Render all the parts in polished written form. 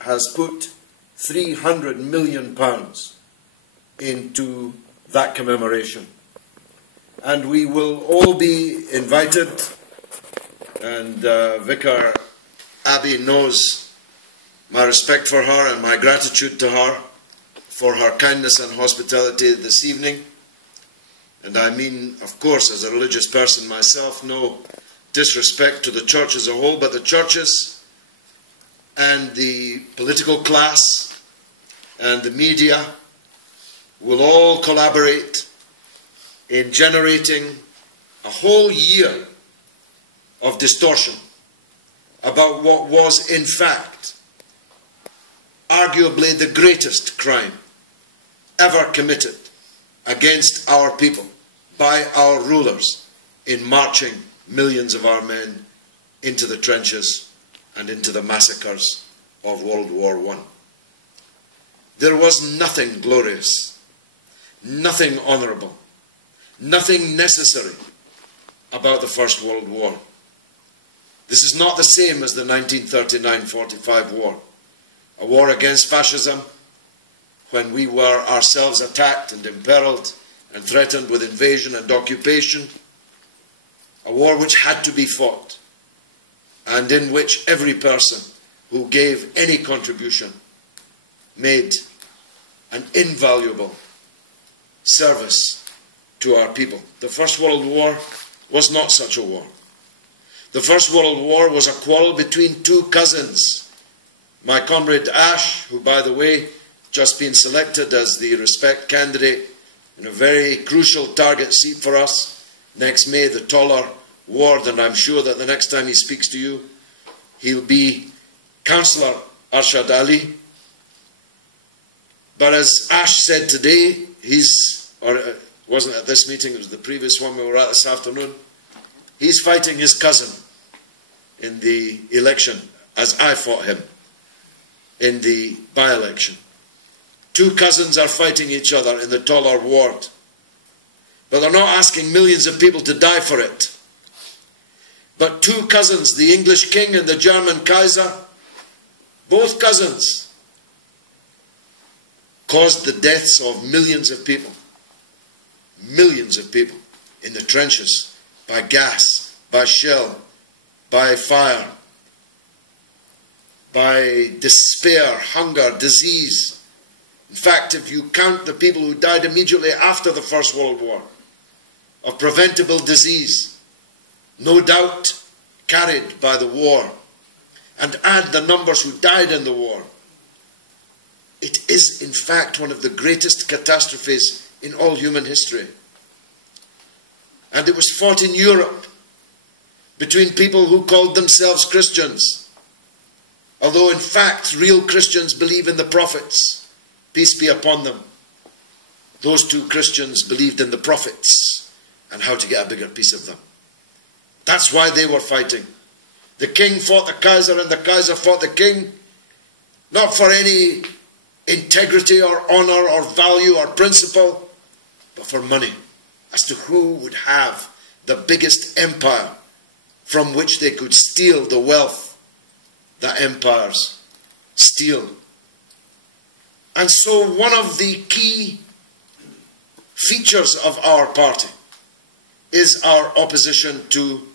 has put £300 million into that commemoration. And we will all be invited, and Vicar Abbey knows my respect for her and my gratitude to her for her kindness and hospitality this evening. And I mean, of course, as a religious person myself, no disrespect to the church as a whole, but the churches and the political class and the media will all collaborate in generating a whole year of distortion about what was, in fact, arguably the greatest crime ever committed against our people by our rulers in marching millions of our men into the trenches and into the massacres of World War I. There was nothing glorious, nothing honourable, nothing necessary about the First World War. This is not the same as the 1939-45 war, a war against fascism when we were ourselves attacked and imperiled and threatened with invasion and occupation, a war which had to be fought and in which every person who gave any contribution made an invaluable service to our people. The First World War was not such a war. The First World War was a quarrel between two cousins. My comrade Ash, who by the way just been selected as the Respect candidate in a very crucial target seat for us next May, the taller ward, and I'm sure that the next time he speaks to you he'll be Councillor Arshad Ali. But as Ash said today, it wasn't at this meeting, it was the previous one we were at this afternoon, he's fighting his cousin in the election as I fought him in the by-election. Two cousins are fighting each other in the taller ward, but they're not asking millions of people to die for it. But two cousins, the English king and the German Kaiser, both cousins, caused the deaths of millions of people in the trenches, by gas, by shell, by fire, by despair, hunger, disease. In fact, if you count the people who died immediately after the First World War of preventable disease, no doubt carried by the war, and add the numbers who died in the war, it is in fact one of the greatest catastrophes in all human history. And it was fought in Europe between people who called themselves Christians, although in fact real Christians believe in the prophets, peace be upon them. Those two Christians believed in the prophets and how to get a bigger piece of them. That's why they were fighting. The king fought the Kaiser and the Kaiser fought the king, not for any integrity or honour or value or principle, but for money, as to who would have the biggest empire from which they could steal the wealth that empires steal. And so one of the key features of our party is our opposition to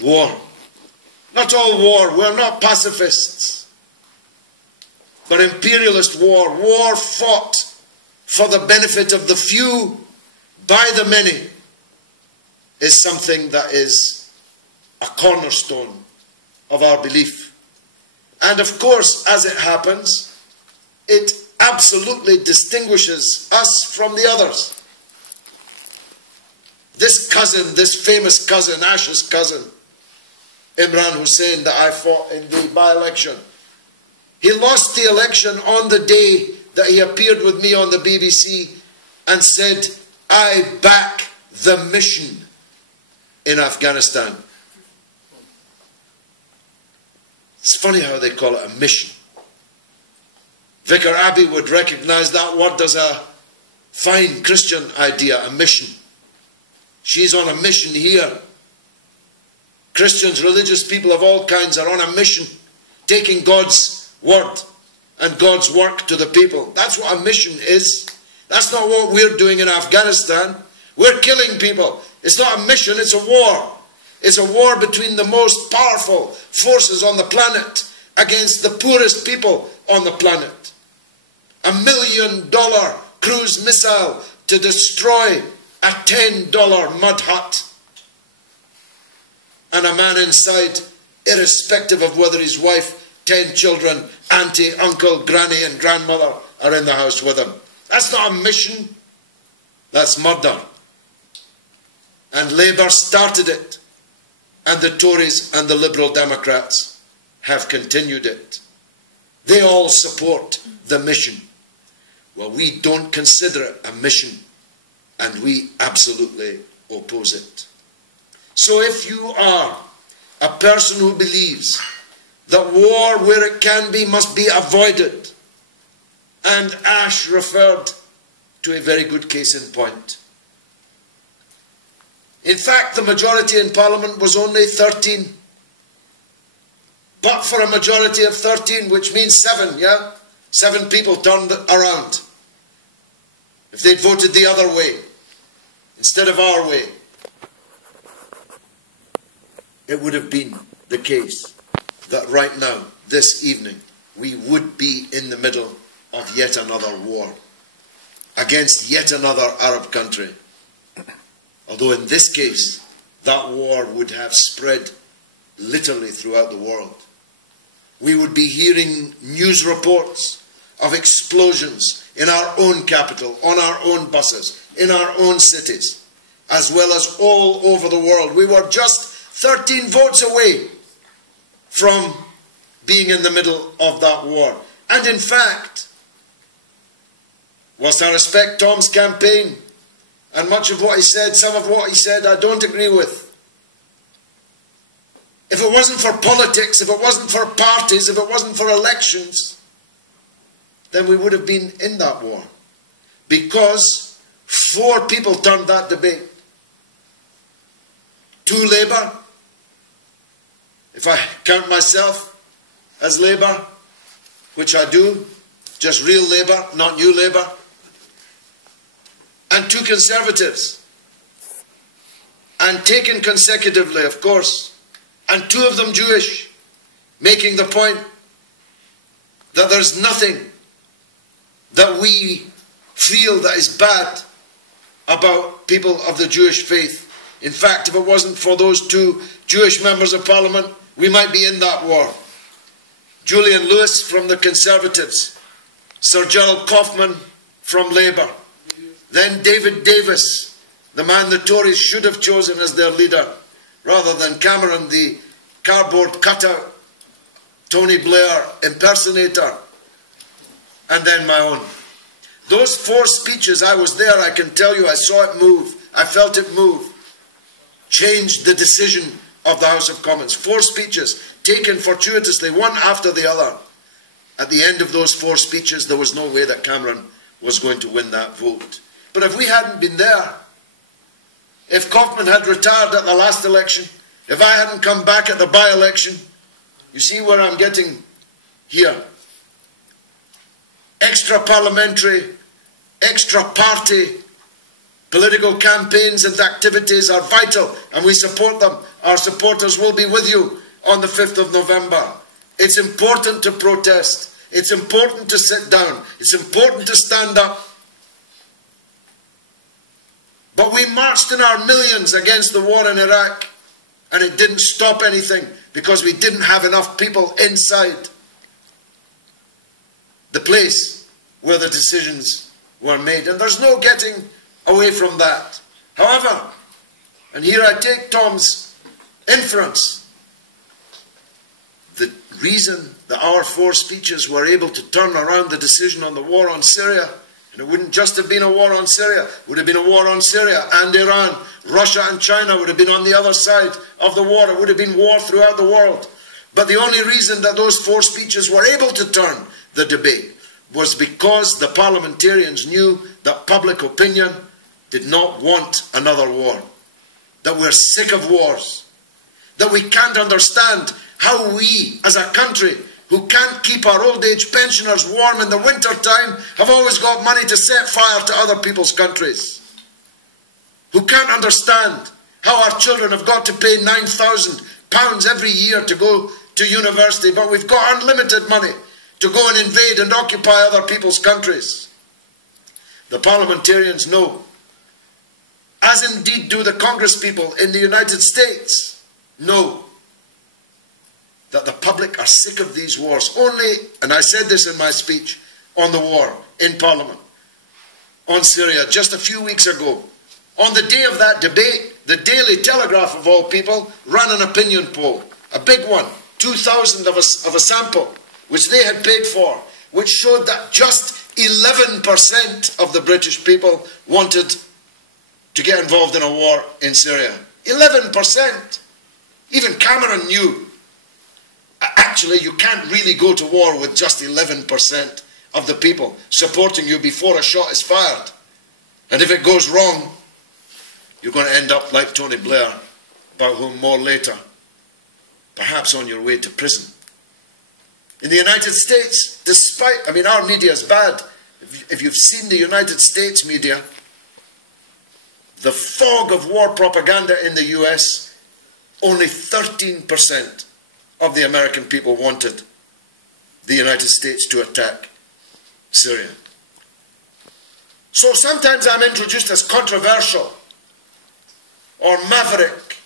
war. Not all war, we're not pacifists, but imperialist war, war fought for the benefit of the few by the many, is something that is a cornerstone of our belief. And of course, as it happens, it absolutely distinguishes us from the others. This cousin, this famous cousin, Ash's cousin, Imran Hussain, that I fought in the by-election, he lost the election on the day that he appeared with me on the BBC and said, "I back the mission in Afghanistan." It's funny how they call it a mission. Vicar Abbey would recognise that word as a fine Christian idea, a mission. She's on a mission here. Christians, religious people of all kinds are on a mission, taking God's word and God's work to the people. That's what a mission is. That's not what we're doing in Afghanistan. We're killing people. It's not a mission, it's a war. It's a war between the most powerful forces on the planet against the poorest people on the planet. $1 million cruise missile to destroy a $10 mud hut. And a man inside, irrespective of whether his wife, 10 children, auntie, uncle, granny and grandmother are in the house with him. That's not a mission. That's murder. And Labour started it. And the Tories and the Liberal Democrats have continued it. They all support the mission. Well, we don't consider it a mission, and we absolutely oppose it. So if you are a person who believes that war where it can be must be avoided, and Ash referred to a very good case in point. In fact, the majority in Parliament was only 13. But for a majority of 13, which means 7, yeah? 7 people turned around. If they'd voted the other way, instead of our way, it would have been the case that right now, this evening, we would be in the middle of yet another war against yet another Arab country. Although in this case, that war would have spread literally throughout the world. We would be hearing news reports of explosions in our own capital, on our own buses, in our own cities, as well as all over the world. We were just 13 votes away from being in the middle of that war. And in fact, whilst I respect Tom's campaign, and much of what he said, some of what he said, I don't agree with. If it wasn't for politics, if it wasn't for parties, if it wasn't for elections, then we would have been in that war. Because 4 people turned that debate. 2 Labour, if I count myself as Labour, which I do, just real Labour, not new Labour, and 2 Conservatives, and taken consecutively, of course, and 2 of them Jewish, making the point that there's nothing that we feel that is bad about people of the Jewish faith. In fact, if it wasn't for those 2 Jewish members of Parliament, we might be in that war. Julian Lewis from the Conservatives, Sir Gerald Kaufman from Labour, then David Davis, the man the Tories should have chosen as their leader, rather than Cameron, the cardboard cutout, Tony Blair impersonator, and then my own. Those 4 speeches, I was there, I can tell you, I saw it move, I felt it move, changed the decision of the House of Commons. 4 speeches, taken fortuitously, one after the other. At the end of those 4 speeches, there was no way that Cameron was going to win that vote. But if we hadn't been there, if Kaufman had retired at the last election, if I hadn't come back at the by-election, you see where I'm getting here. Extra-parliamentary, extra-party political campaigns and activities are vital, and we support them. Our supporters will be with you on the 5th of November. It's important to protest. It's important to sit down. It's important to stand up. But we marched in our millions against the war in Iraq, and it didn't stop anything because we didn't have enough people inside the place where the decisions were made. And there's no getting away from that. However, and here I take Tom's inference, the reason that our 4 speeches were able to turn around the decision on the war on Syria, and it wouldn't just have been a war on Syria, it would have been a war on Syria and Iran. Russia and China would have been on the other side of the war. It would have been war throughout the world. But the only reason that those 4 speeches were able to turn the debate was because the parliamentarians knew that public opinion did not want another war. That we're sick of wars. That we can't understand how we, as a country, who can't keep our old age pensioners warm in the winter time have always got money to set fire to other people's countries, who can't understand how our children have got to pay £9,000 every year to go to university, but we've got unlimited money to go and invade and occupy other people's countries. The parliamentarians know, as indeed do the Congress people in the United States, know that the public are sick of these wars. Only, and I said this in my speech on the war in Parliament, on Syria just a few weeks ago, on the day of that debate, the Daily Telegraph of all people ran an opinion poll, a big one, 2,000 of a sample, which they had paid for, which showed that just 11% of the British people wanted to get involved in a war in Syria. 11%. Even Cameron knew, actually, you can't really go to war with just 11% of the people supporting you before a shot is fired. And if it goes wrong, you're going to end up like Tony Blair, about whom more later, perhaps on your way to prison. In the United States, despite, I mean, our media is bad. If you've seen the United States media, the fog of war propaganda in the US, only 13% of the American people wanted the United States to attack Syria. So sometimes I'm introduced as controversial, or maverick,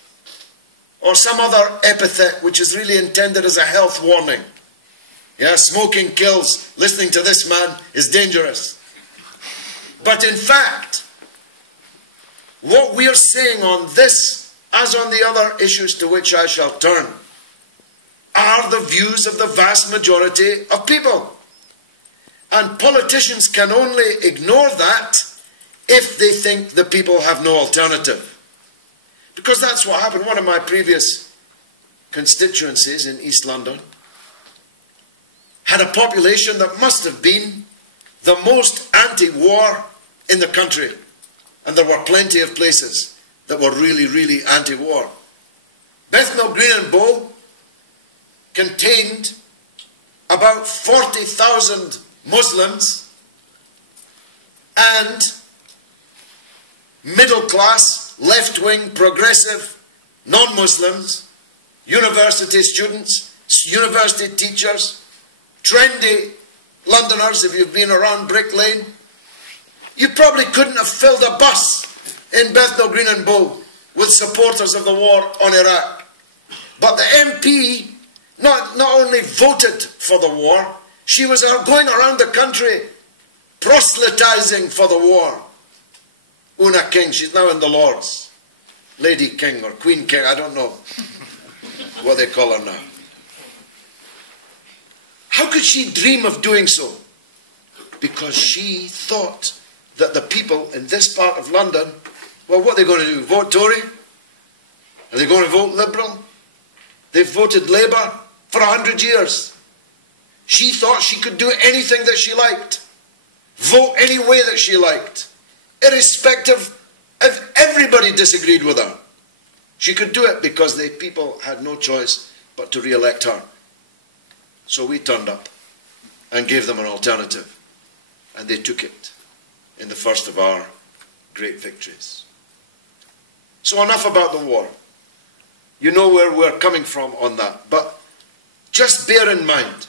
or some other epithet which is really intended as a health warning. Yeah, smoking kills. Listening to this man is dangerous. But in fact, what we are saying on this, as on the other issues to which I shall turn, are the views of the vast majority of people. And politicians can only ignore that if they think the people have no alternative. Because that's what happened. One of my previous constituencies in East London had a population that must have been the most anti-war in the country. And there were plenty of places that were really, really anti-war. Bethnal Green and Bow contained about 40,000 Muslims and middle-class, left-wing, progressive, non-Muslims, university students, university teachers, trendy Londoners, if you've been around Brick Lane. You probably couldn't have filled a bus in Bethnal Green and Bow with supporters of the war on Iraq. But the MP not only voted for the war, she was going around the country proselytizing for the war. Una King, she's now in the Lords. Lady King or Queen King, I don't know what they call her now. How could she dream of doing so? Because she thought that the people in this part of London, well, what are they going to do? Vote Tory? Are they going to vote Liberal? They've voted Labour for 100 years. She thought she could do anything that she liked, vote any way that she liked, irrespective if everybody disagreed with her. She could do it because the people had no choice but to re-elect her. So we turned up and gave them an alternative, and they took it in the first of our great victories. So enough about the war. You know where we're coming from on that. But just bear in mind,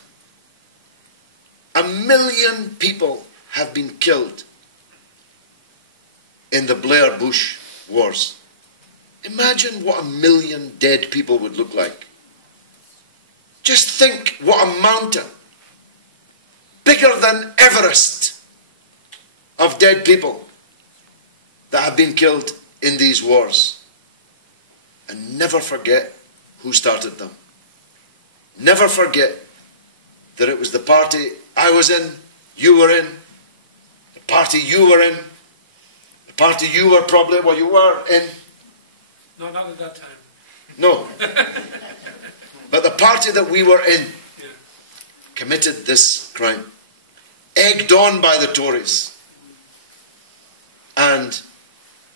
1 million people have been killed in the Blair-Bush wars. Imagine what 1 million dead people would look like. Just think what a mountain, bigger than Everest, of dead people that have been killed in these wars. And never forget who started them. Never forget that it was the party I was in, you were in, the party you were in, the party you were probably, well, you were in. No, not at that time. No. But the party that we were in committed this crime, egged on by the Tories. And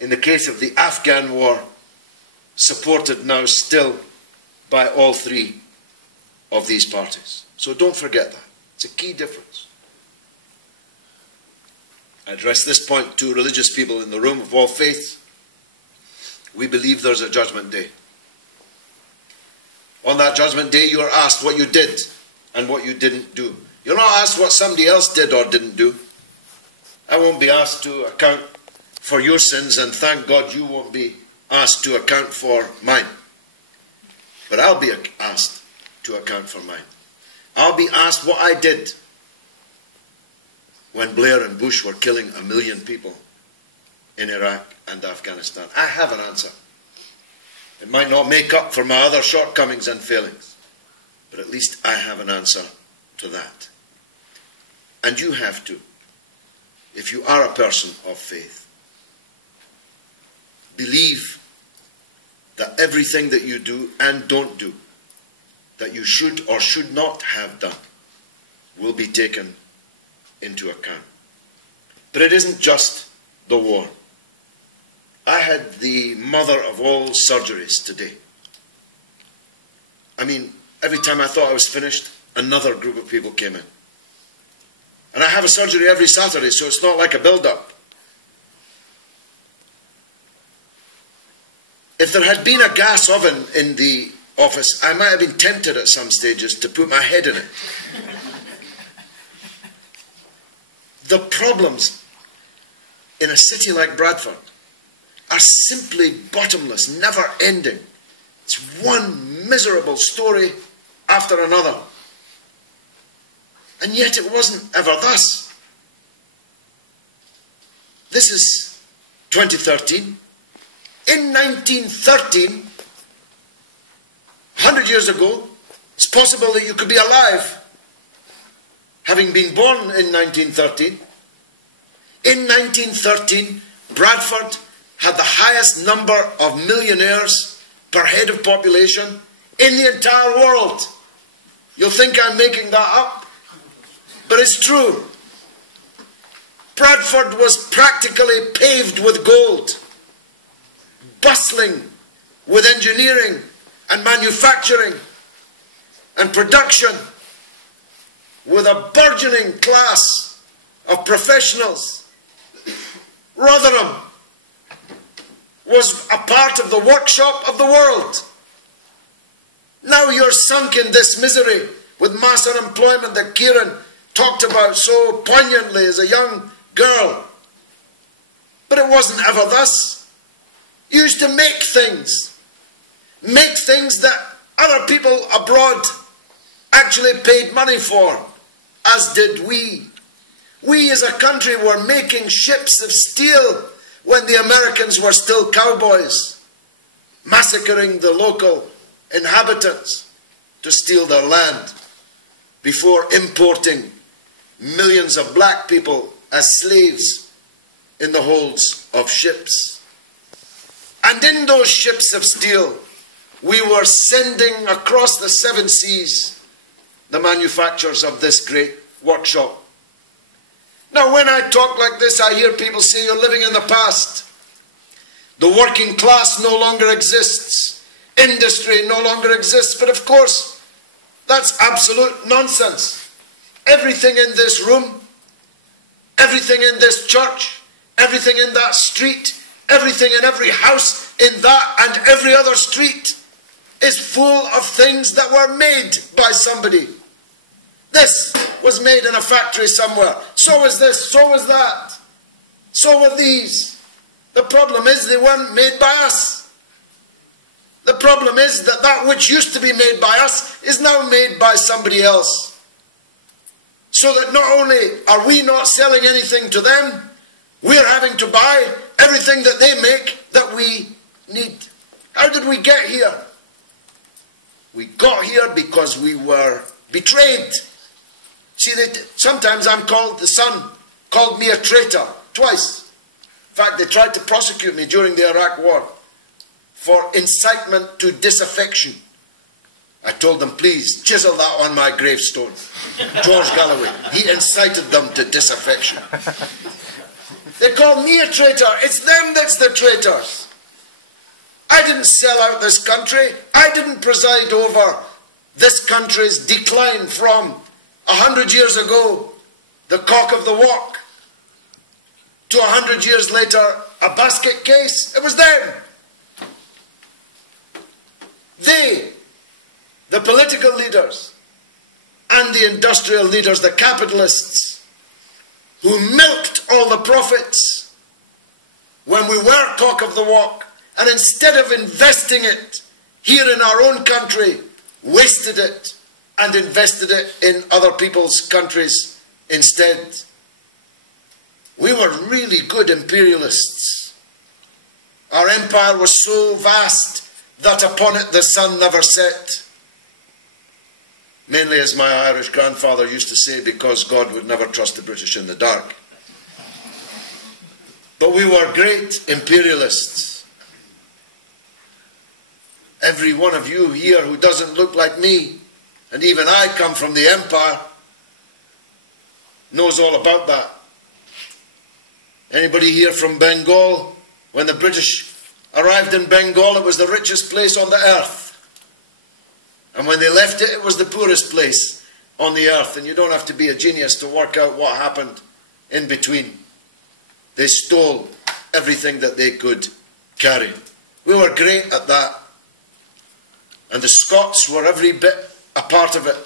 in the case of the Afghan war, supported now still by all three of these parties. So don't forget that. It's a key difference. I address this point to religious people in the room of all faiths. We believe there's a judgment day. On that judgment day, you are asked what you did and what you didn't do. You're not asked what somebody else did or didn't do. I won't be asked to account for your sins, and thank God you won't be asked to account for mine. But I'll be asked to account for mine. I'll be asked what I did when Blair and Bush were killing 1 million people in Iraq and Afghanistan. I have an answer. It might not make up for my other shortcomings and failings, but at least I have an answer to that. And you have to, if you are a person of faith. Believe that everything that you do and don't do, that you should or should not have done, will be taken into account. But it isn't just the war. I had the mother of all surgeries today. I mean, every time I thought I was finished, another group of people came in. And I have a surgery every Saturday, so it's not like a build-up. If there had been a gas oven in the office, I might have been tempted at some stages to put my head in it. The problems in a city like Bradford are simply bottomless, never ending. It's one miserable story after another. And yet it wasn't ever thus. This is 2013. In 1913, 100 years ago, it's possible that you could be alive, having been born in 1913. In 1913, Bradford had the highest number of millionaires per head of population in the entire world. You'll think I'm making that up, but it's true. Bradford was practically paved with gold, bustling with engineering and manufacturing and production, with a burgeoning class of professionals. Rotherham was a part of the workshop of the world. Now you're sunk in this misery with mass unemployment that Kieran talked about so poignantly as a young girl. But it wasn't ever thus. You used to make things that other people abroad actually paid money for, as did we. We as a country were making ships of steel when the Americans were still cowboys, massacring the local inhabitants to steal their land before importing millions of black people as slaves in the holds of ships. And in those ships of steel, we were sending across the 7 seas the manufacturers of this great workshop. Now, when I talk like this, I hear people say, you're living in the past. The working class no longer exists. Industry no longer exists. But of course, that's absolute nonsense. Everything in this room, everything in this church, everything in that street, everything in every house in that and every other street is full of things that were made by somebody. This was made in a factory somewhere. So is this, so is that. So were these. The problem is they weren't made by us. The problem is that that which used to be made by us is now made by somebody else. So that not only are we not selling anything to them, we're having to buy everything that they make that we need. How did we get here? We got here because we were betrayed. See, sometimes I'm called, the Sun called me a traitor, twice. In fact, they tried to prosecute me during the Iraq War for incitement to disaffection. I told them, please, chisel that on my gravestone. George Galloway, he incited them to disaffection. They call me a traitor. It's them that's the traitors. I didn't sell out this country. I didn't preside over this country's decline from 100 years ago, the cock of the walk, to 100 years later, a basket case. It was them. They, the political leaders and the industrial leaders, the capitalists, who milked all the profits when we were cock of the walk, and instead of investing it here in our own country, wasted it and invested it in other people's countries instead. We were really good imperialists. Our empire was so vast that upon it the sun never set. Mainly, as my Irish grandfather used to say, because God would never trust the British in the dark. But we were great imperialists. Every one of you here who doesn't look like me, and even I come from the empire, knows all about that. Anybody here from Bengal? When the British arrived in Bengal, it was the richest place on the earth. And when they left it, it was the poorest place on the earth. And you don't have to be a genius to work out what happened in between. They stole everything that they could carry. We were great at that. And the Scots were every bit a part of it.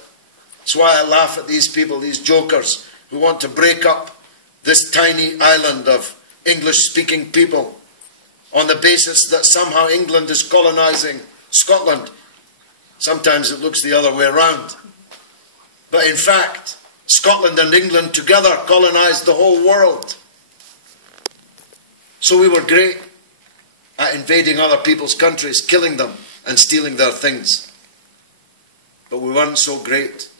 That's why I laugh at these people, these jokers, who want to break up this tiny island of English-speaking people on the basis that somehow England is colonising Scotland. Sometimes it looks the other way around. But in fact, Scotland and England together colonised the whole world. So we were great at invading other people's countries, killing them and stealing their things. But we weren't so great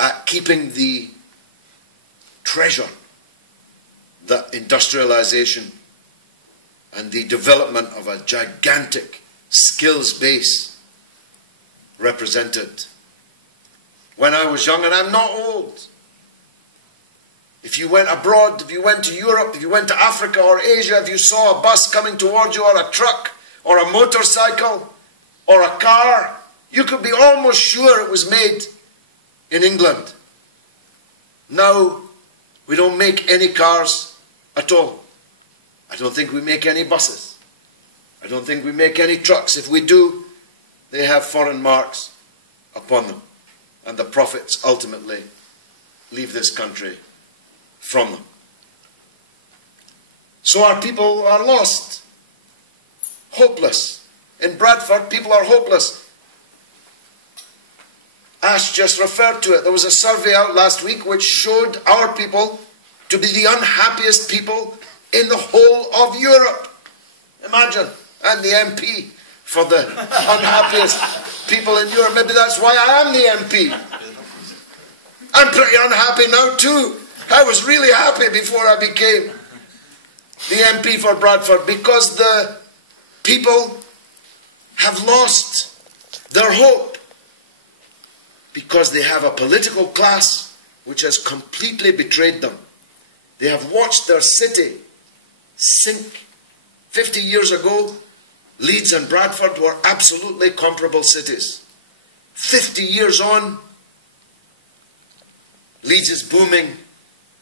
at keeping the treasure that industrialization and the development of a gigantic skills base represented. When I was young, and I'm not old, if you went abroad, if you went to Europe, if you went to Africa or Asia, if you saw a bus coming towards you, or a truck, or a motorcycle, or a car, you could be almost sure it was made in England. Now, we don't make any cars at all. I don't think we make any buses. I don't think we make any trucks. If we do, they have foreign marks upon them. And the profits ultimately leave this country from them. So our people are lost. Hopeless. In Bradford, people are hopeless. Ash just referred to it. There was a survey out last week which showed our people to be the unhappiest people in the whole of Europe. Imagine. I'm the MP for the unhappiest people in Europe. Maybe that's why I am the MP. I'm pretty unhappy now too. I was really happy before I became the MP for Bradford, because the people have lost their hope, because they have a political class which has completely betrayed them. They have watched their city sink. 50 years ago, Leeds and Bradford were absolutely comparable cities. 50 years on, Leeds is booming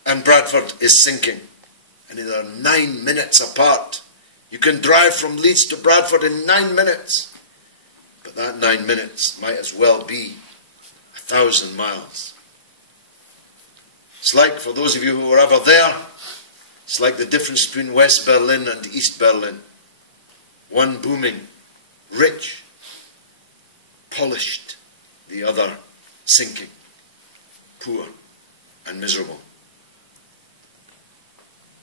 and Bradford is sinking. And they are 9 minutes apart. You can drive from Leeds to Bradford in 9 minutes. But that 9 minutes might as well be 1,000 miles. It's like, for those of you who were ever there, it's like the difference between West Berlin and East Berlin. One booming, rich, polished, the other sinking, poor and miserable.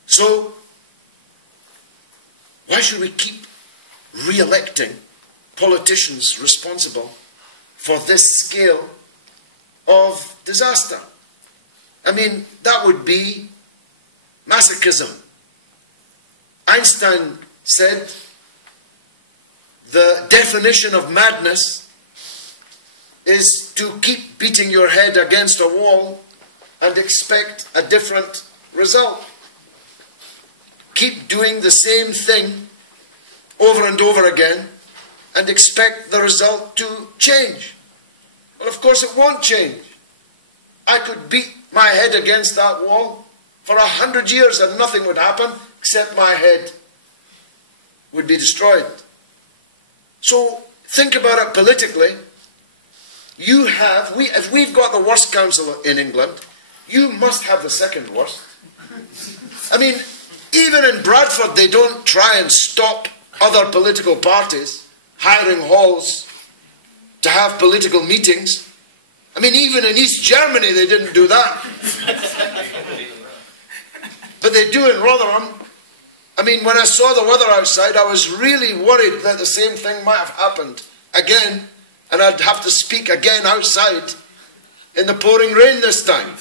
So, why should we keep re-electing politicians responsible for this scale of disaster? I mean, that would be masochism. Einstein said the definition of madness is to keep beating your head against a wall and expect a different result. Keep doing the same thing over and over again and expect the result to change. Well, of course it won't change. I could beat my head against that wall for 100 years and nothing would happen except my head would be destroyed. So think about it politically. If we've got the worst council in England, you must have the second worst. I mean, even in Bradford, they don't try and stop other political parties hiring halls to have political meetings. I mean, even in East Germany, they didn't do that. But they do in Rotherham. I mean, when I saw the weather outside, I was really worried that the same thing might have happened again, and I'd have to speak again outside in the pouring rain this time.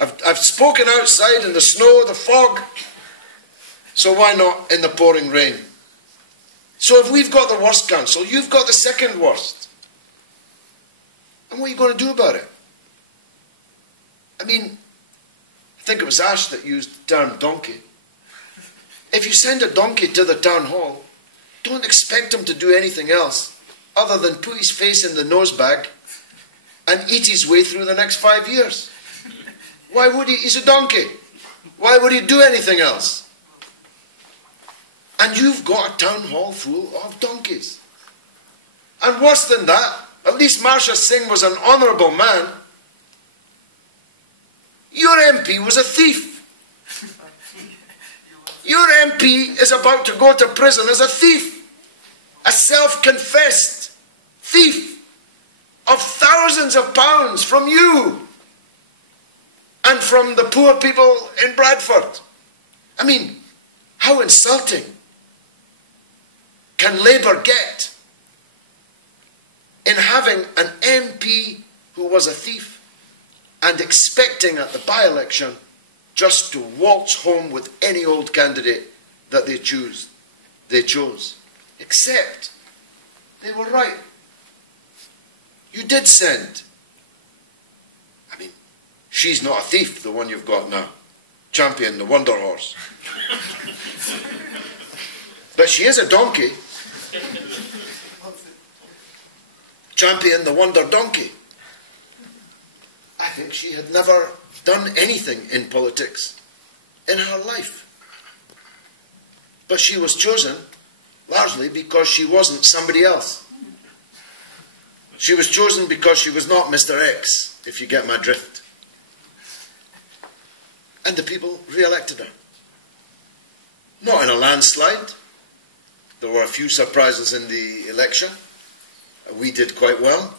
I've spoken outside in the snow, the fog, so why not in the pouring rain? So if we've got the worst council, you've got the second worst. And what are you going to do about it? I mean, I think it was Ash that used the term donkey. If you send a donkey to the town hall, don't expect him to do anything else other than put his face in the nosebag and eat his way through the next 5 years. Why would he? He's a donkey. Why would he do anything else? And you've got a town hall full of donkeys. And worse than that, at least Marsha Singh was an honourable man. Your MP was a thief. Your MP is about to go to prison as a thief. A self-confessed thief of thousands of pounds from you and from the poor people in Bradford. I mean, how insulting can Labour get in having an MP who was a thief and expecting at the by-election just to waltz home with any old candidate that they chose. Except they were right. You did send. I mean, she's not a thief, the one you've got now. Champion, the Wonder Horse. But she is a donkey. Champion, the Wonder Donkey. I think she had never done anything in politics in her life. But she was chosen largely because she wasn't somebody else. She was chosen because she was not Mr. X, if you get my drift. And the people re-elected her. Not in a landslide. There were a few surprises in the election. We did quite well.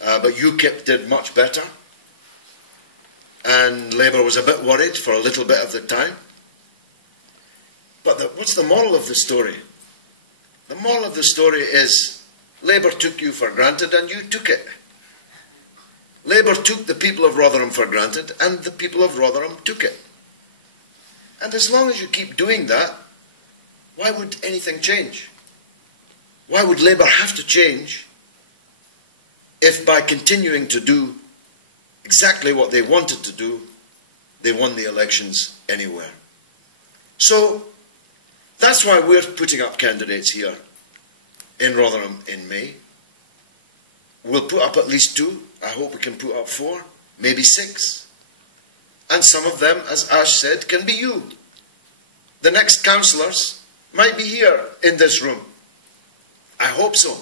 But UKIP did much better. And Labour was a bit worried for a little bit of the time. But what's the moral of the story? The moral of the story is Labour took you for granted and you took it. Labour took the people of Rotherham for granted and the people of Rotherham took it. And as long as you keep doing that, why would anything change? Why would Labour have to change if by continuing to do exactly what they wanted to do, they won the elections anywhere? So that's why we're putting up candidates here in Rotherham in May. We'll put up at least 2. I hope we can put up 4, maybe 6. And some of them, as Ash said, can be you. The next councillors might be here in this room. I hope so.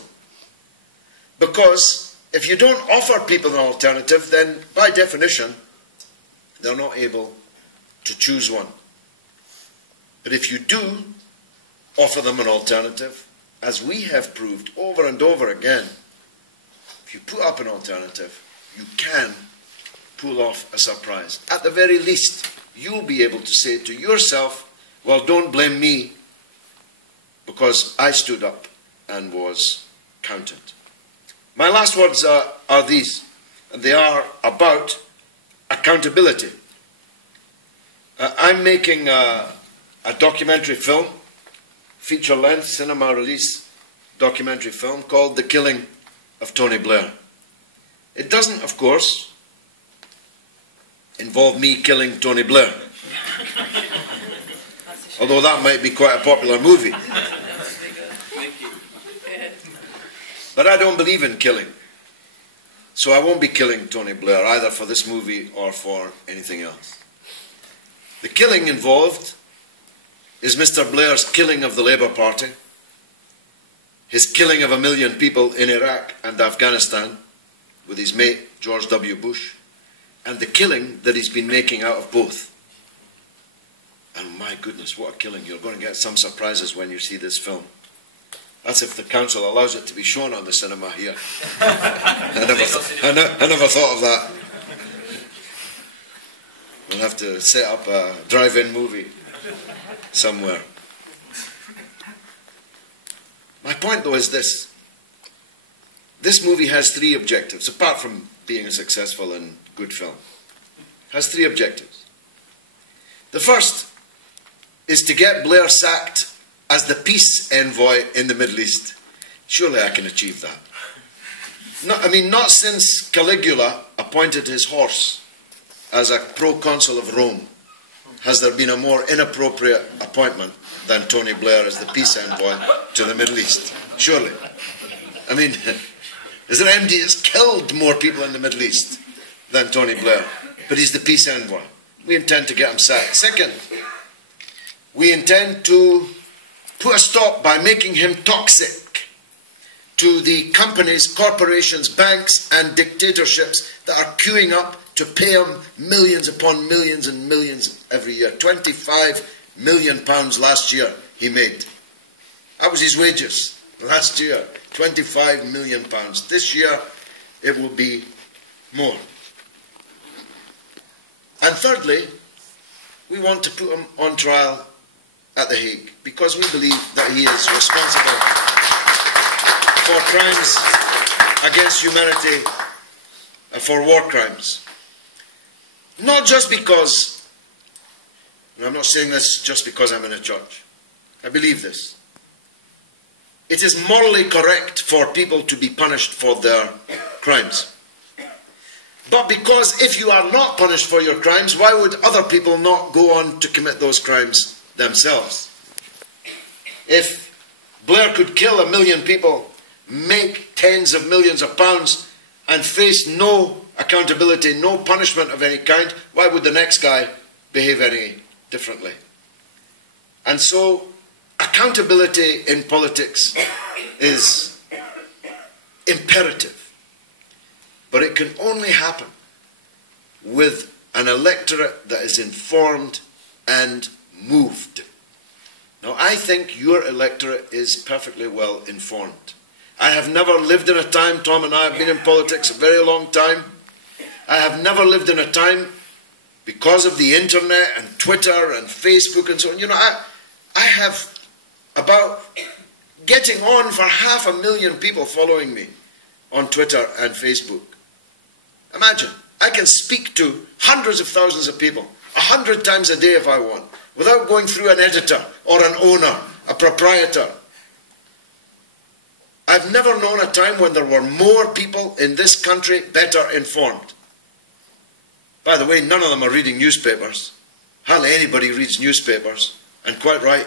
Because if you don't offer people an alternative, then by definition, they're not able to choose one. But if you do offer them an alternative, as we have proved over and over again, if you put up an alternative, you can pull off a surprise. At the very least, you'll be able to say to yourself, well, don't blame me because I stood up and was counted. My last words are these, and they are about accountability. I'm making a documentary film, feature-length, cinema-release documentary film called The Killing of Tony Blair. It doesn't, of course, involve me killing Tony Blair. Although that might be quite a popular movie. But I don't believe in killing. So I won't be killing Tony Blair, either for this movie or for anything else. The killing involved is Mr. Blair's killing of the Labour Party, his killing of 1 million people in Iraq and Afghanistan with his mate George W. Bush, and the killing that he's been making out of both. And my goodness, what a killing. You're going to get some surprises when you see this film. That's if the council allows it to be shown on the cinema here. I never thought of that. We'll have to set up a drive-in movie somewhere. My point, though, is this. This movie has 3 objectives, apart from being a successful and good film. It has 3 objectives. The first is to get Blair sacked as the peace envoy in the Middle East. Surely I can achieve that. Not since Caligula appointed his horse as a proconsul of Rome has there been a more inappropriate appointment than Tony Blair as the peace envoy to the Middle East. Surely. Is there anybody that's killed more people in the Middle East than Tony Blair? But he's the peace envoy. We intend to get him sacked. Second, we intend to put a stop by making him toxic to the companies, corporations, banks and dictatorships that are queuing up to pay him millions upon millions and millions every year. £25 million last year he made. That was his wages last year, £25 million. This year it will be more. And thirdly, we want to put him on trial at The Hague because we believe that he is responsible for crimes against humanity, for war crimes. Not just because, and I'm not saying this just because I'm in a church, I believe this. It is morally correct for people to be punished for their crimes. But because if you are not punished for your crimes, why would other people not go on to commit those crimes themselves? If Blair could kill 1 million people, make tens of millions of pounds, and face no accountability, no punishment of any kind, why would the next guy behave any differently? And so, accountability in politics is imperative. But it can only happen with an electorate that is informed and moved. Now, I think your electorate is perfectly well informed. I have never lived in a time, Tom and I have been in politics a very long time. I have never lived in a time, because of the internet and Twitter and Facebook and so on, I have about getting on for 500,000 people following me on Twitter and Facebook. Imagine, I can speak to hundreds of thousands of people 100 times a day if I want, without going through an editor or an owner, a proprietor. I've never known a time when there were more people in this country better informed. By the way, none of them are reading newspapers. Hardly anybody reads newspapers, and quite right.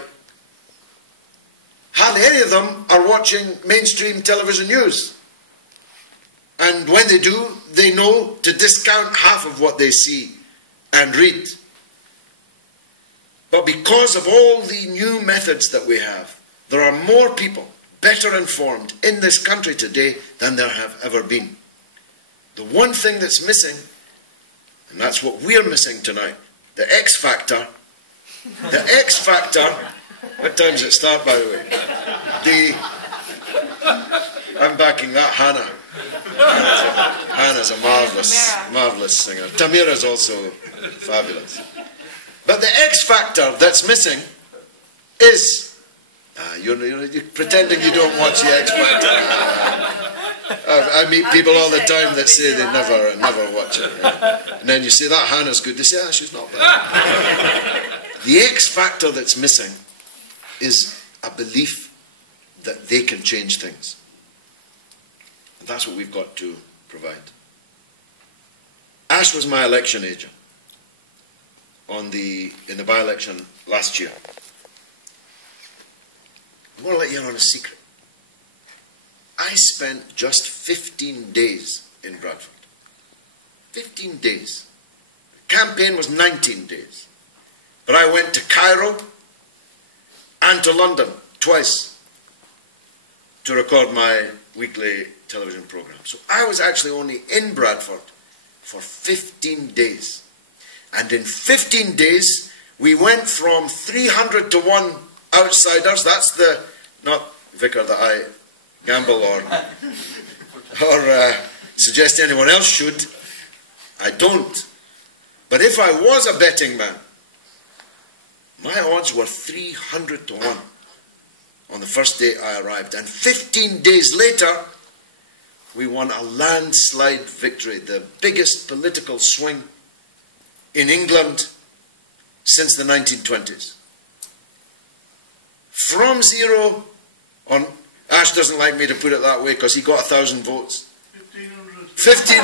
Hardly any of them are watching mainstream television news. And when they do, they know to discount half of what they see and read. But because of all the new methods that we have, there are more people better informed in this country today than there have ever been. The one thing that's missing, and that's what we're missing tonight, the X factor. The X factor, what time does it start, by the way? I'm backing that, Hannah. Hannah's a marvellous singer. Tamira's also fabulous. But the X factor that's missing is... you're pretending you don't watch the X Factor. I meet people all the time that say they never watch it. And then you say, that Hannah's good. They say, she's not bad. The X Factor that's missing is a belief that they can change things. And that's what we've got to provide. Ash was my election agent in the by-election last year. I want to let you in on a secret. I spent just 15 days in Bradford. 15 days. The campaign was 19 days. But I went to Cairo and to London twice to record my weekly television program. So I was actually only in Bradford for 15 days. And in 15 days, we went from 300 to 1 outsiders. That's the, not vicar that I gamble or suggest anyone else should. I don't. But if I was a betting man, my odds were 300 to 1 on the first day I arrived. And 15 days later, we won a landslide victory, the biggest political swing in England since the 1920s. From zero on, Ash doesn't like me to put it that way because he got 1,000 votes. 1,500.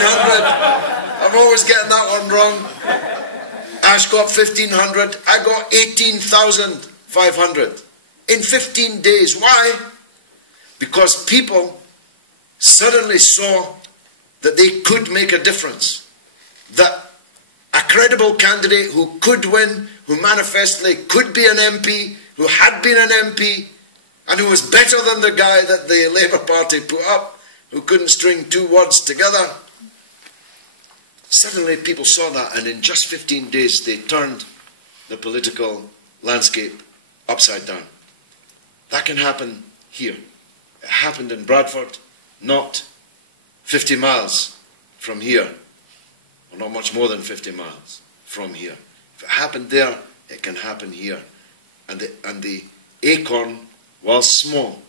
I'm always getting that one wrong. Ash got 1,500. I got 18,500 in 15 days. Why? Because people suddenly saw that they could make a difference. That a credible candidate who could win, who manifestly could be an MP, who had been an MP, and who was better than the guy that the Labour Party put up, who couldn't string two words together. Suddenly people saw that, and in just 15 days they turned the political landscape upside down. That can happen here. It happened in Bradford, not 50 miles from here, or not much more than 50 miles from here. If it happened there, it can happen here. And the acorn, while small,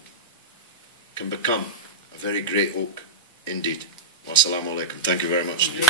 can become a very great oak indeed. Wassalamu alaikum. Thank you very much indeed.